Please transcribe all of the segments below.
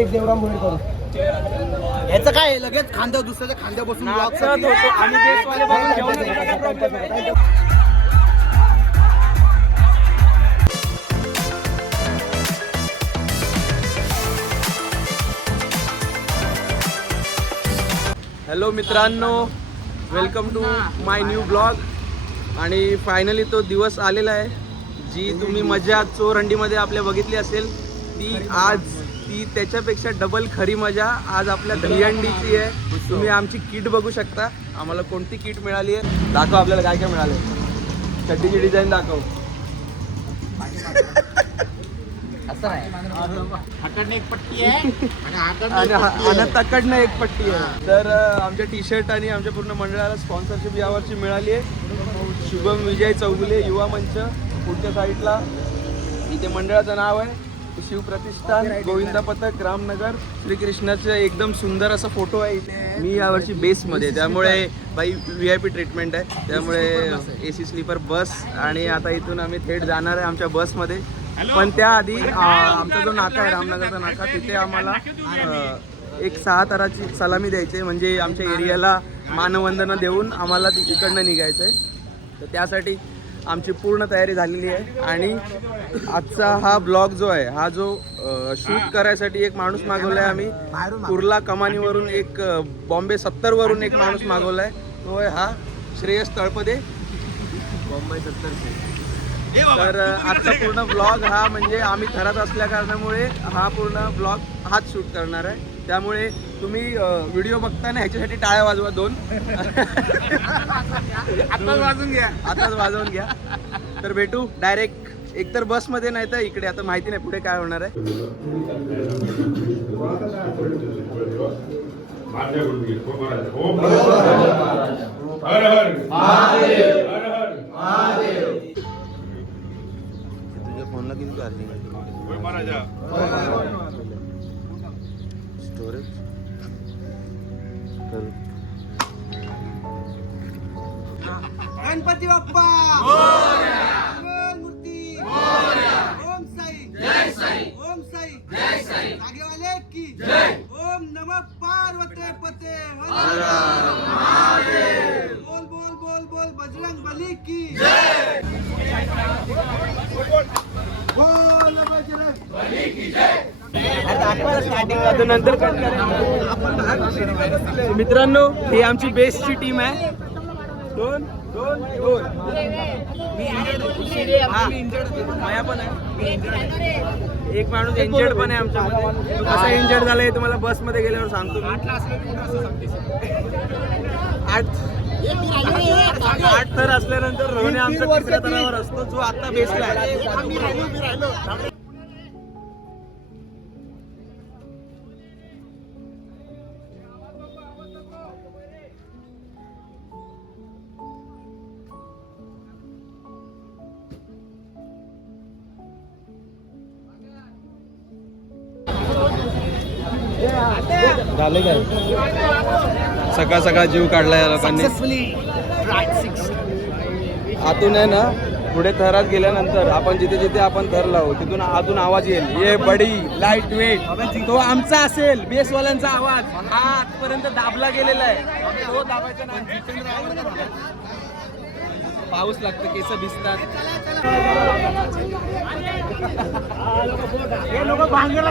एक देवराम करू. याचं काय आहे? लगेच खांद्या दुसऱ्याच्या खांद्या बसून आणि? हॅलो मित्रांनो. Welcome to my new blog आणि फायनली तो दिवस आलेला आहे. जी तुम्ही मजा चोरंडीमध्ये आपल्या बघितली असेल ती आज ती त्याच्यापेक्षा डबल खरी मजा आज आपल्या दहीहंडीची आहे. तुम्ही आमची किट बघू शकता. आम्हाला कोणती किट मिळाली आहे? दाखव आपल्याला काय काय मिळालं चड्डीची डिझाईन दाखव. हाकडने एक पट्टी आहे आणि हाकडने आणि एक पट्टी आहे. आणि तकडनं एक पट्टी आहे. तर आमच्या टी शर्ट आणि आमच्या पूर्ण मंडळाला स्पॉन्सरशिप यावरची मिळाली आहे. शुभम विजय चौगुले युवा मंच पुढच्या साईडला इथे मंडळाचं नाव आहे. शिवप्रतिष्ठान गोविंदा पथक रामनगर. श्रीकृष्णाचं एकदम सुंदर असा फोटो आहे. इथे मी यावर्षी बेसमध्ये त्यामुळे बाई व्ही आय पी ट्रीटमेंट आहे. त्यामुळे ए सी स्लीपर बस आणि आता इथून आम्ही थेट जाणार आहे आमच्या बसमध्ये पण त्याआधी आमचा जो नाका आहे रामनगरचा नाका तिथे आम्हाला एक सहा तराची सलामी द्यायची म्हणजे आमच्या एरियाला मानवंदना देऊन आम्हाला ति- तिकडनं निघायचं आहे तर त्यासाठी आमची पूर्ण तयारी झालेली आहे. आणि आजचा हा ब्लॉग जो आहे हा जो शूट करायसाठी एक माणूस मागवला आहे आम्ही. कुर्ला कमानीवरून एक बॉम्बे सत्तरवरून एक माणूस मागवला आहे तो आहे हा श्रेयस तळपदे. बॉम्बे सत्तरचे. तर आजचा पूर्ण ब्लॉग हा म्हणजे आम्ही थरात असल्या कारणामुळे हा पूर्ण ब्लॉग हाच शूट करणार आहे. त्यामुळे तुम्ही व्हिडिओ बघताना ह्याच्यासाठी टाळ्या वाजवा दोन. आत्ताच वाजून घ्या. आताच वाजवून घ्या. तर भेटू डायरेक्ट एकतर बसमध्ये नाही तर इकडे. आता माहिती नाही पुढे काय होणार आहे. हर हर हर हर तुझ्या फोनला किती चार्जिंग होय. स्टोरेज गणपती बाप्पा आता नंतर. मित्रांनो ही आमची बेस्टची टीम आहे. दोन दोन दोन. माया पण आहे. एक माणूस इंजर्ड पण आहे आमच्या कसा इंजर्ड झाला हे तुम्हाला बसमध्ये गेल्यावर सांगतो. आठ. आठ थर असल्यानंतर रोहने आमचा तिसऱ्या असतो. जो आता बेसला आहे. झाले काय? सकाळ सकाळ जीव काढला या लोकांनी. आतून आहे ना पुढे थरात गेल्यानंतर आपण जिथे जिथे आपण थर लावू तिथून आतून आवाज येईल. ये बडी लाइट वेट तो आमचा असेल बेसवाल्यांचा आवाज. हा आजपर्यंत दाबला गेलेला आहे. तो दाबायचा नाही. पाऊस लागतं केस भिजतात. हे लोक भांगेला.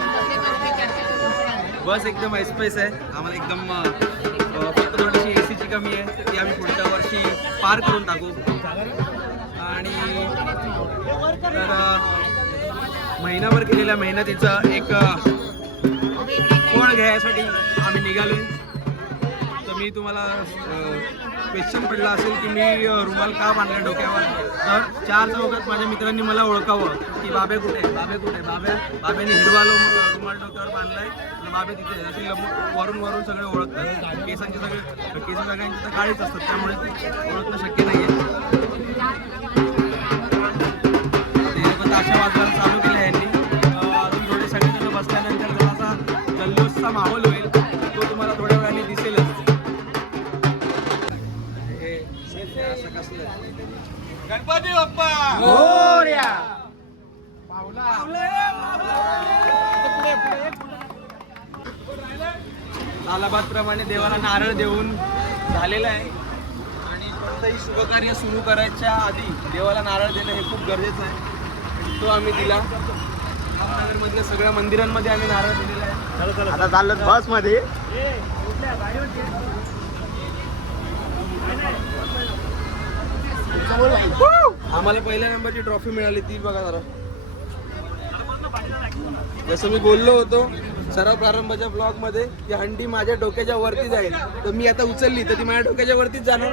बस एकदम एक्सप्रेस आहे. आम्हाला एकदम फक्त थोडीशी ए सीची कमी आहे. ती आम्ही पुढच्या वर्षी पार करून टाकू. आणि तर महिनाभर केलेल्या मेहनतीचं एक कोण फळ घ्यायसाठी आम्ही निघालो तर मी तुम्हाला क्वेश्चन पडला असेल की मी रुमाल का बांधला डोक्यावर? तर चार चौकात माझ्या मित्रांनी मला ओळखावं की बाबे कुठे बाबे कुठे बाबे बाबेने हिरवा रुमाल डोक्यावर बांधलाय. बाबे तिथे अशी वरून वरून सगळे ओळखतात. केसांचे सगळे केस सगळ्यांचे तर काळीच असतात त्यामुळे ते ओळखणं शक्य नाही आहे ते लोकं वाजवायला चालू केलं यांनी. अजून थोडे सगळेजण बसल्यानंतर जरासा जल्लोषचा माहोल होईल. गणपती बाप्पा! तालाबाद प्रमाणे देवाला नारळ देऊन झालेलं आहे. आणि कोणतंही शुभकार्य सुरू करायच्या आधी देवाला नारळ देणं हे खूप गरजेचं आहे. तो आम्ही दिला. मधल्या सगळ्या मंदिरांमध्ये आम्ही नारळ दिलेला आहे. आता चाललं बसमध्ये आम्हाला पहिल्या नंबरची ट्रॉफी मिळाली ती बघा जरा. जसं मी बोललो होतो सर्व प्रारंभाच्या ब्लॉगमध्ये ती हंडी माझ्या डोक्याच्या वरती जाईल तर मी आता उचलली तर ती माझ्या डोक्याच्या वरतीच जाणार.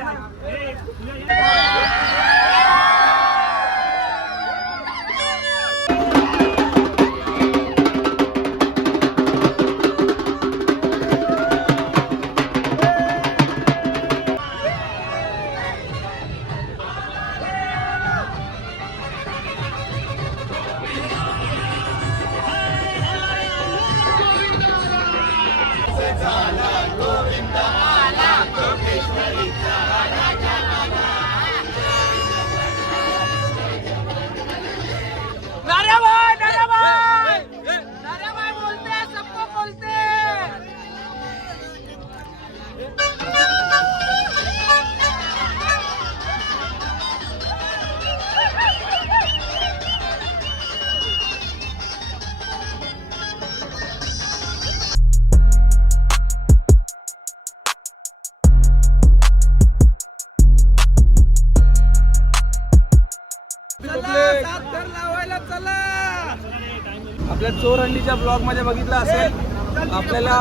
आपल्या चोरहंडीच्या ब्लॉगमध्ये बघितलं असेल आपल्याला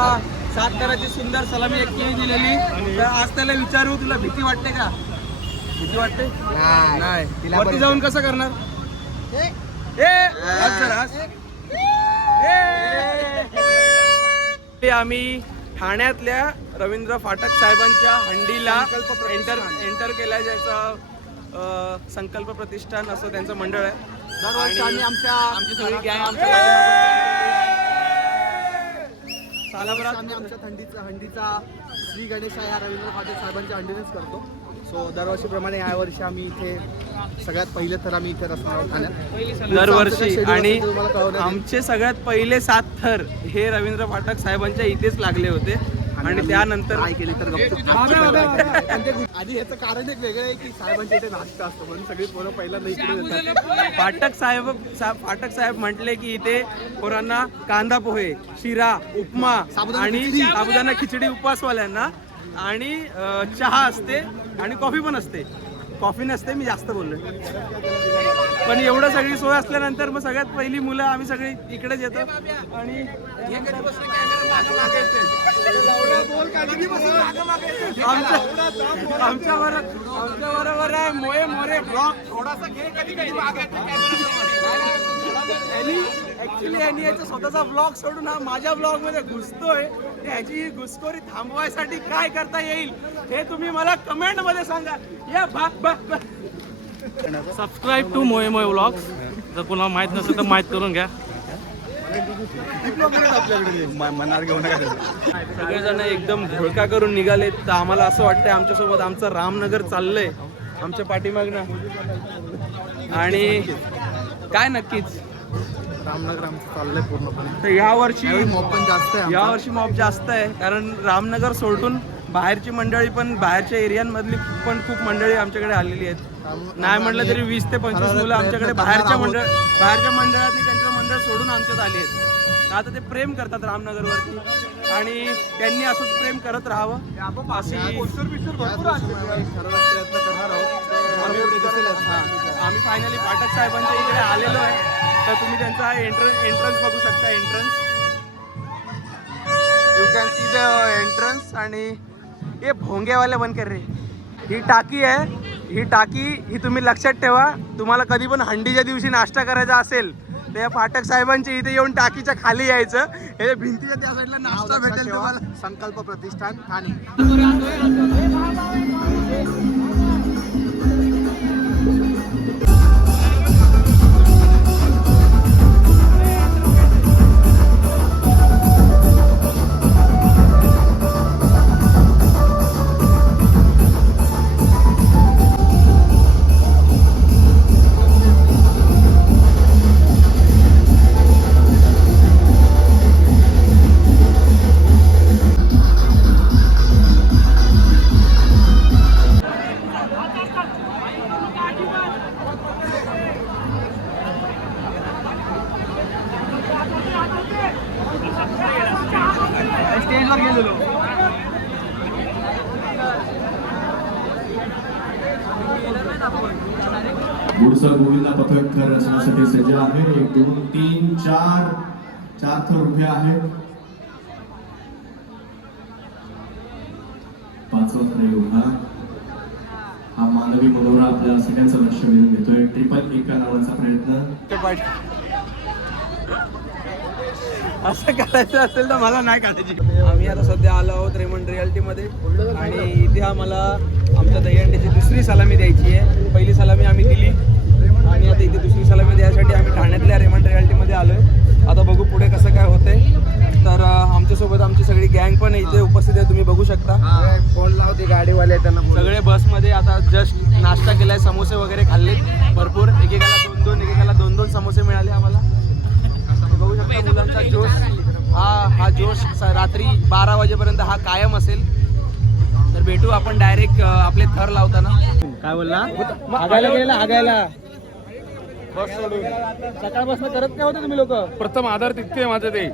सात कराची सुंदर सलामी एक केळी दिलेली. तर आज त्याला विचारू तुला भीती वाटते का? भीती वाटते? नाही. वरती जाऊन कसं करणार. ते आम्ही ठाण्यातल्या रवींद्र फाटक साहेबांच्या हंडीला एंटर एंटर केलाय ज्याचं संकल्प प्रतिष्ठान असं त्यांचं मंडळ आहे. दरवर्षी आम्ही आमच्या आमची सगळी गॅंग आमच्या सालाभरात आम्ही आमच्या थंडीचा हंडीचा श्री गणेश या रवींद्र पाटील साहेबांच्या हंडीनेच करतो. सो दरवर्षीप्रमाणे यावर्षी आम्ही इथे सगळ्यात पहिले तर आम्ही इथे असणार आहोत ठाण्यात दरवर्षी आणि. आमचे सगळ्यात पहिले सात थर हे रवींद्र फाटक साहेबांच्या इथेच लागले होते. आणि त्यानंतर काय केली तर आणि आधी ह्याचं कारण एक वेगळं आहे की साहेबांच्या इथे नाश्ता असतो म्हणून सगळी पोरं इकडे येतात. फाटक साहेब फाटक साहेब म्हटले की इथे पोरांना कांदा पोहे शिरा उपमा आणि खिचडी. साबुदाणा खिचडी उपवासवाल्यांना. आणि चहा असते आणि कॉफी पण असते. कॉफी नसते मी जास्त बोललोय. पण एवढं सगळी सोय असल्यानंतर मग सगळ्यात पहिली मुलं आम्ही सगळी इकडेच येतो. आणि आमच्या आमच्या बरोबर आमच्या बरोबर आहे मोये मोरे ब्लॉग थोडासा घे कधी ऍक्च्युली यांनी याचा स्वतःचा ब्लॉग सोडून हा माझ्या ब्लॉगमध्ये घुसतोय ह्याची ही घुसखोरी थांबवायसाठी काय करता येईल हे तुम्ही मला कमेंटमध्ये सांगा. या बा भाग भाग. सबस्क्राईब टू मोये मोये व्लॉग्स जर कोणाला माहीत नसेल तर माहीत करून घ्या. घेऊ नका सगळेजण एकदम घोळका करून निघाले तर आम्हाला असं वाटतंय आमच्यासोबत आमचं रामनगर चाललंय. आमच्या पाठीमागनं. आणि काय नक्कीच? रामनगर आमचं चाललंय पूर्णपणे. तर या वर्षी मॉप पण जास्त आहे या आमचा. वर्षी मॉब जास्त आहे. कारण रामनगर सोडून बाहेरची मंडळी पण बाहेरच्या एरियांमधली पण खूप मंडळी आमच्याकडे आलेली आहेत. नाही म्हटलं तरी वीस ते पंचवीस मुलं आमच्याकडे बाहेरच्या मंडळ बाहेरच्या मंडळातली त्यांचं मंडळ सोडून आमच्यात आली आहेत. आता ते प्रेम करतात रामनगरवरती. आणि त्यांनी असंच प्रेम करत राहावं. आम्ही फायनली पाठक साहेबांच्या इकडे आलेलो आहे. तर तुम्ही त्यांचा एंट्रन्स एंट्रन्स बघू शकता entrance you can see the entrance आणि ये भोंग्यावाले बंद कर रे ही। टाकी आहे ही टाकी ही तुम्ही लक्षात ठेवा तुम्हाला कधी पण हंडीच्या दिवशी नाश्ता करायचा असेल तर या फाटक साहेबांच्या इथे येऊन टाकीच्या खाली यायचं. हे भिंतीच्या त्या साईडला नाश्ता भेटेल तुम्हाला. संकल्प प्रतिष्ठान ठाणे. चार चार थर उभे आहेत. पाचवा थर उभा. हा मानवी मनोरा आपल्या सगळ्यांचं लक्ष वेधून घेतोय. ट्रिपल एका लावण्याचा प्रयत्न. असं करायचं असेल तर मला नाही करायची. आम्ही आता सध्या आलो आहोत रेमंड रियालिटीमध्ये आणि इथे आम्हाला आमच्या दहीहंडीची दुसरी सलामी द्यायची आहे. पहिली सलामी आम्ही दिली. आणि आता इथे दुसरी सलामी द्यायसाठी आम्ही ठाण्यातल्या रेमंड रियालिटीमध्ये आलो आहे आता बघू पुढे कसं काय होतंय. तर आमच्यासोबत आमची सगळी गँग पण इथे उपस्थित आहे तुम्ही बघू शकता. फोन लावते गाडीवाले त्यांना. सगळे बसमध्ये आता जस्ट नाश्ता केलाय समोसे वगैरे खाल्ले भरपूर. एकेकाला दोन दोन एकेकाला दोन दोन समोसे मिळाले आम्हाला. बघू शकता मुलांचा जोश. हा हा जोश रात्री बारा वाजेपर्यंत हा कायम असेल. तर भेटू आपण डायरेक्ट आपले थर लावताना. काय बोलला? आगायला गेला आगायला सोडून सकाळपासून करत काय होते तुम्ही लोक? प्रथम आधार तिथे माझं ते.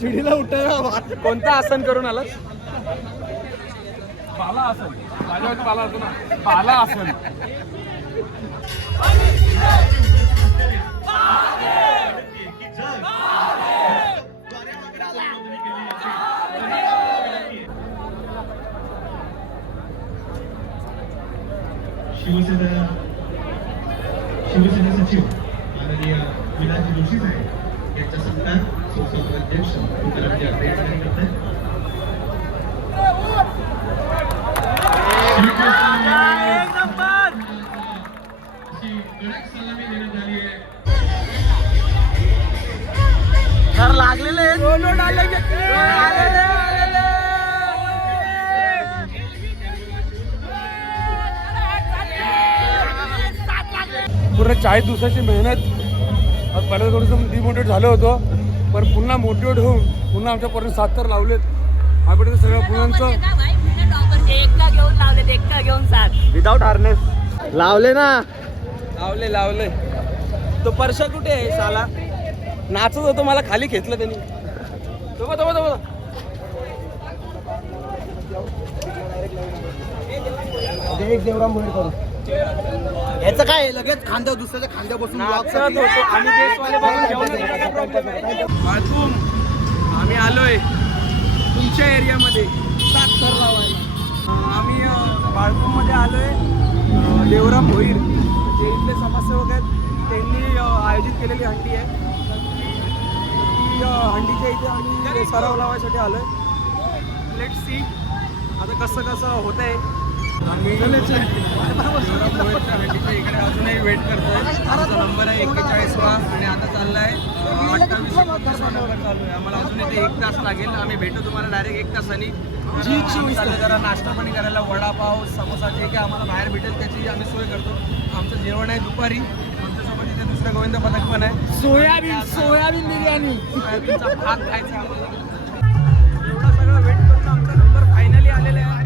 शिडीला उठायला कोणतं आसन करून आलात? पाला आसन. माझ्यावरती पाला असतो ना. पाला आसन. शिवसेना शिवसेना सचिव माननीय विलास जोशी साहेब यांचा सत्कार संस्थापक अध्यक्ष तुकारामजी आंबे यांनी तर लागलेले पूर्ण चाळीस दिवसाची मेहनत. आज पहिल्या थोडंसं डिमोटिवेट झालो होतो. पण पुन्हा मोटिवेट होऊन पुन्हा आमच्या पर्यंत सात तर लावलेत. आपण सगळ्या मुलांचं एकटा घेऊन लावले एकटा घेऊन सात विदाउट हार्नेस लावले ना. लावले लावले. तो परशा कुठे आहे साला? नाचत होतो मला खाली घेतलं त्यांनी. तो बघ, तो बघ, तो बघ. याचं काय आहे? लगेच खांद्या दुसऱ्याच्या खांद्या बसून होतो आम्ही आलोय तुमच्या एरियामध्ये. सात थर लावायला आम्ही बाळकूममध्ये आलोय अं, देवराम भोईर. जे इथले समाजसेवक आहेत त्यांनी आयोजित केलेली हंडी आहे. ती हंडीच्या इथे आम्ही सराव लावायसाठी आलोय. लेट सी आता कसं कसं होत इकडे अजूनही वेट करतोय. आमचा नंबर आहे एक्केचाळीसवा आणि आता चाललाय अठ्ठावीस नंबर चालू आहे. आम्हाला अजून इथे एक तास लागेल. आम्ही भेटू तुम्हाला डायरेक्ट एक तासानी. चाललोय जरा नाश्ता पाणी करायला वडापाव समोसा जे काही आम्हाला बाहेर भेटेल त्याची आम्ही सोय करतो. आमचं जेवण आहे दुपारी. आमच्यासोबत इथे दुसरं गोविंद पथक पण आहे. Soybean soybean biryani. सोयाबीनचा भात खायचा आम्हाला. एवढा सगळं वेट करून आमचा नंबर फायनली आलेला आहे.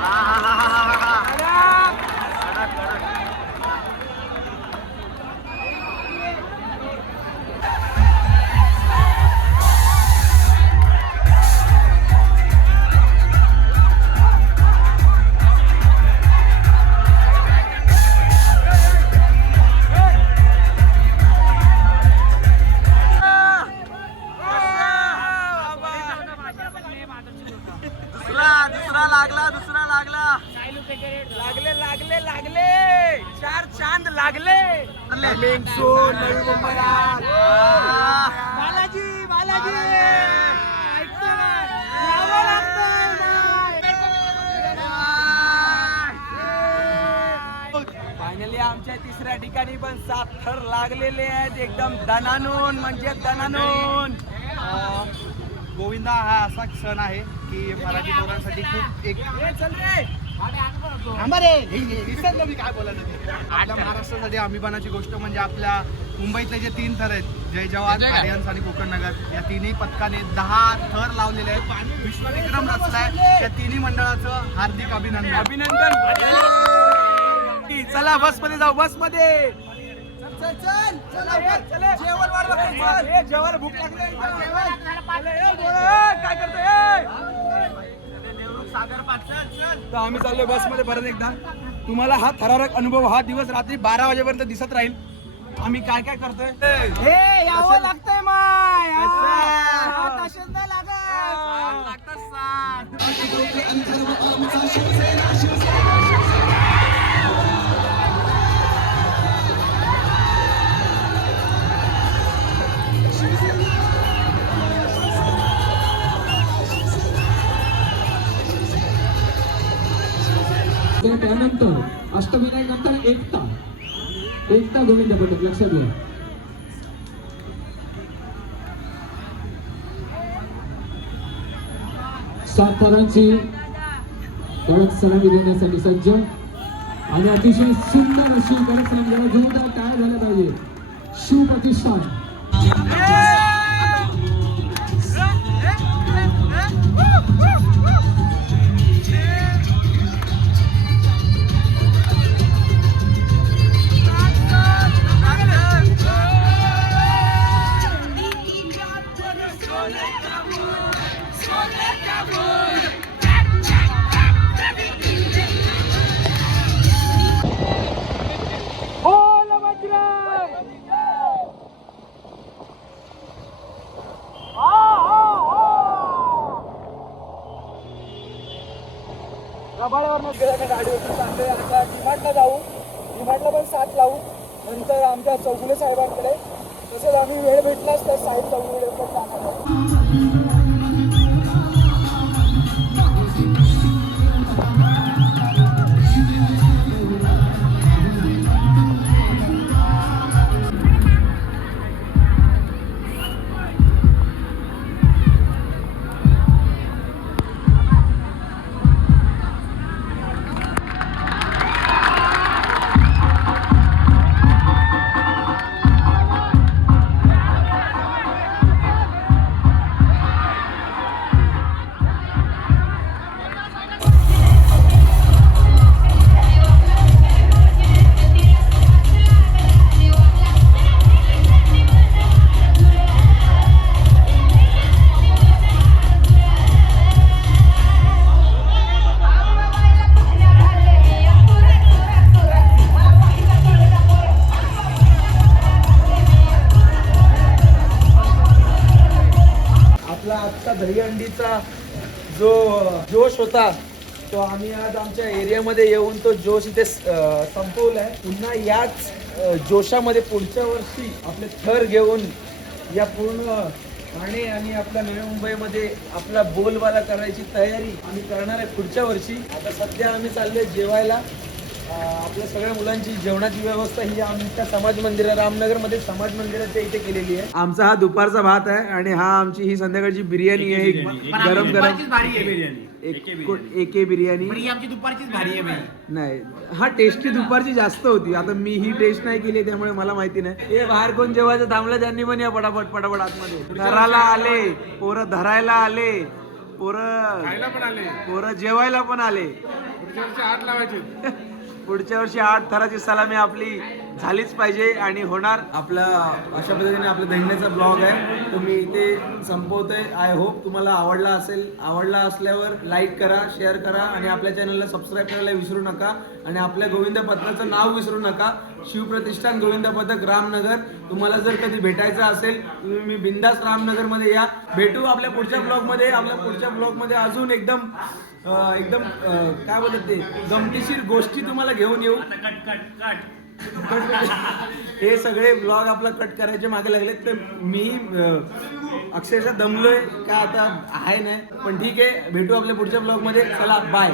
好好好好好好好 तिसऱ्या ठिकाणी पण सात थर लागलेले आहेत. एकदम दनानून म्हणजे दनानून. गोविंदा हा असा सण आहे की मराठी पोरांसाठी खूप एक विसरलो मी काय. आपल्या महाराष्ट्रासाठी अभिमानाची गोष्ट म्हणजे आपल्या मुंबईतले जे तीन थर आहेत जय जवान आर्यन्स आणि कोकण नगर या तिन्ही पथकाने दहा थर लावलेले आहेत. विश्वविक्रम रचलाय. त्या तिन्ही मंडळाचं हार्दिक अभिनंदन. अभिनंदन. चला बसमध्ये जाऊ बसमध्ये जेवायला भूक लागली काय करतोय तर आम्ही चाललोय बसमध्ये परत एकदा. तुम्हाला हा थरारक अनुभव हा दिवस रात्री बारा वाजेपर्यंत दिसत राहील. आम्ही काय काय करतोय? हे यावं लागतंय माय. तर त्यानंतर अष्टविनायक नंतर एकता. एकता गोविंद पटक लक्षात घ्या. सात थरांची कडक सलामी देण्यासाठी सज्ज आणि अतिशय सुंदर अशी कडक सलामी जरा जोरदार काय झालं पाहिजे. शिवप्रतिष्ठान गाडी होती चांगली आता डिमांडला जाऊ डिमांडला पण साथ लावू नंतर आमच्या चौगुले साहेबांकडे तसेच आम्ही वेळ भेटलाच तर साहेब चौगुले दहीहंडीचा जो जोश होता तो आम्ही आज आमच्या एरियामध्ये येऊन तो जोश इथे संपवला आहे पुन्हा याच जोशामध्ये पुढच्या वर्षी आपले थर घेऊन या पूर्ण ठाणे आणि आपल्या नवी मुंबईमध्ये आपला बोलबाला करायची तयारी आम्ही करणार आहे पुढच्या वर्षी. आता सध्या आम्ही चाललोय जेवायला. आपल्या सगळ्या मुलांची जेवणाची व्यवस्था ही आमच्या समाज मंदिर रामनगरमध्ये समाज मंदिराच्या इथे केलेली आहे. आमचा हा दुपारचा भात आहे आणि हा आमची ही संध्याकाळची बिर्याणी आहे. गरम गरम एक एके बिर्याणी. आमची दुपारचीच भारी आहे नाही. हा टेस्टी दुपारची जास्त होती. आता मी ही टेस्ट नाही केली त्यामुळे मला माहिती नाही. हे बाहेर कोण जेवायचं थांबलं त्यांनी पण या पटापट पटापट आतमध्ये. धरायला आले पोरं धरायला आले पोरं खायला पण आले. पोरं जेवायला पण आले. आठ लावायचे. पुढच्या वर्षी आठ थराची सलामी आपली. झालीच पाहिजे आणि होणार आपला अशा पद्धतीने आपल्या दैन्याचा ब्लॉग आहे. तो मी इथे संपवतोय आय होप तुम्हाला आवडला असेल. आवडला असल्यावर लाईक करा शेअर करा आणि आपल्या चॅनलला सबस्क्राईब करायला विसरू नका. आणि आपल्या गोविंद पथकाचं नाव विसरू नका. शिवप्रतिष्ठान गोविंद पथक रामनगर. तुम्हाला जर कधी भेटायचं असेल तुम्ही मी बिंदास रामनगरमध्ये या. भेटू आपल्या पुढच्या ब्लॉगमध्ये. आपल्या पुढच्या ब्लॉगमध्ये अजून एकदम एकदम काय बोलत ते? गमतीशीर गोष्टी तुम्हाला घेऊन येऊ. हे सगळे ब्लॉग आपला कट करायचे मागे लागले तर मी अक्षरशः दमलोय का आता आहे नाही. पण ठीक आहे भेटू आपल्या पुढच्या ब्लॉगमध्ये. चला बाय